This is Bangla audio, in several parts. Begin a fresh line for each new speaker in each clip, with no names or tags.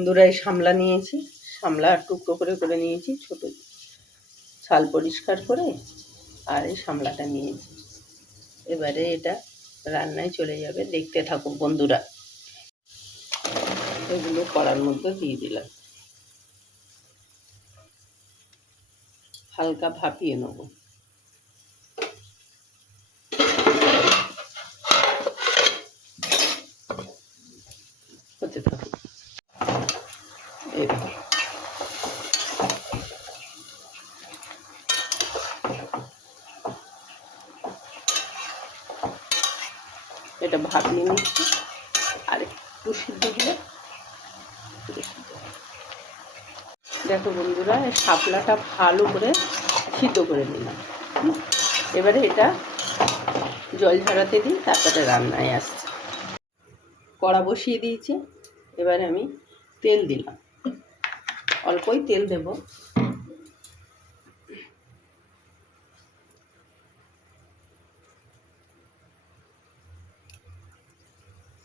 বন্ধুরা এই সামলা নিয়েছি সামলা টুকরো করে করে নিয়েছি, ছোট ছাল পরিষ্কার করে আর এই সামলাটা নিয়েছি। এবারে এটা রান্নায় চলে যাবে, দেখতে থাকুক বন্ধুরা। এগুলো কড়ার মধ্যে দিয়ে দিলাম। হালকা ভাপিয়ে নেব। এটা ভাপিয়ে নিচ্ছি। আর একটু সিদ্ধ হলে। দেখো বন্ধুরা শাপলাটা ভালো করে সিদ্ধ করে নিলাম। এবারে এটা জল ঝরাতে দিই তারপরে রান্নায় আসছে। কড়া বসিয়ে দিয়েছি। এবারে আমি তেল দিলাম। অল্পই তেল দেব।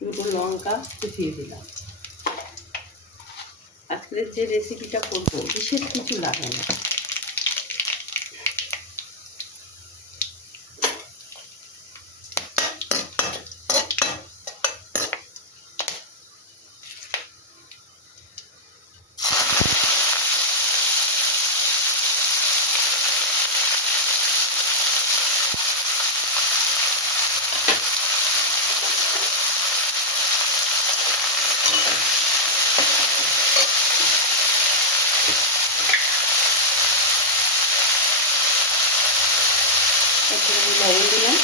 দুটো লঙ্কা কুচিয়ে দিলাম। আজকের যে রেসিপিটা করব বিশেষ কিছু লাগে না। একটু লবণ দিলাম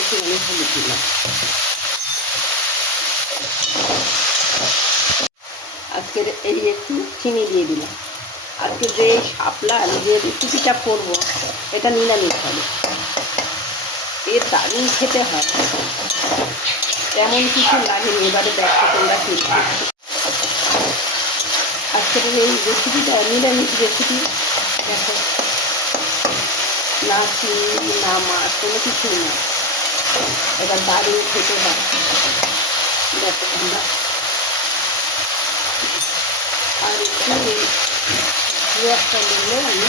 একটু আমি হলুদ দিলাম আজকের এই একটু চিনি দিয়ে দিলাম। আজকে যে শাপলা যে রেসিপিটা করব, এটা নিরামিষ হবে। এর দারুণ খেতে হয়। তেমন কিছু লাগেনি, এবারে দেখো তোমরা আজকের এই রেসিপিটা নিরামিষ রেসিপি দেখো। না চিনি, না মাছ, কোনো কিছুই না। এবার দারুণ খেতে হয়। দেখো তোমরা। আর একটু দু একটা নিলে আমি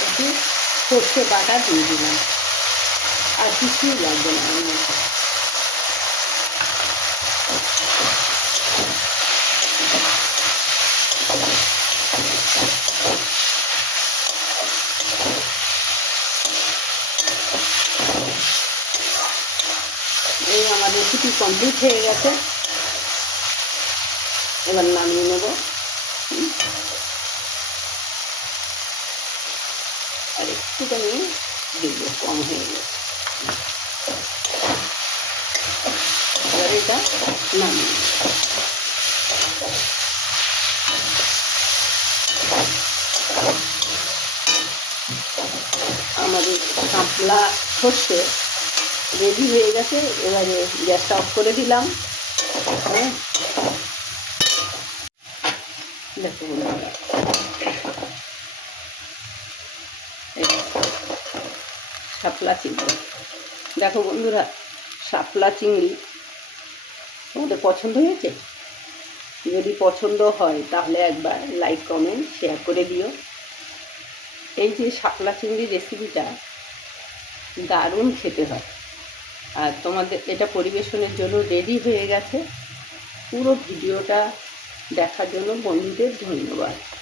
একটু সর্ষে বাটা দিয়ে দিলাম। আর কিছুই লাগবে না, আমি এই আমার রেসিপি কমপ্লিট হয়ে গেছে। এবার নামিয়ে নেব। আর একটুখানি দেবো, কম হয়ে গেছে। এবার এটা নামিয়ে আমাদের শাপলা হচ্ছে রেডি হয়ে গেছে, এবারে গ্যাসটা অফ করে দিলাম। হ্যাঁ? দেখো শাপলা চিংড়ি দেখো বন্ধুরা, শাপলা চিংড়ি। তোমাদের পছন্দ হয়েছে? যদি পছন্দ হয়, তাহলে একবার লাইক কমেন্ট শেয়ার করে দিও। এই যে শাপলা চিংড়ি রেসিপিটা দারুণ খেতে হয়। আর তোমাদের, এটা পরিবেশনের জন্য রেডি হয়ে গেছে। পুরো ভিডিওটা দেখার জন্য বন্ধুদের ধন্যবাদ।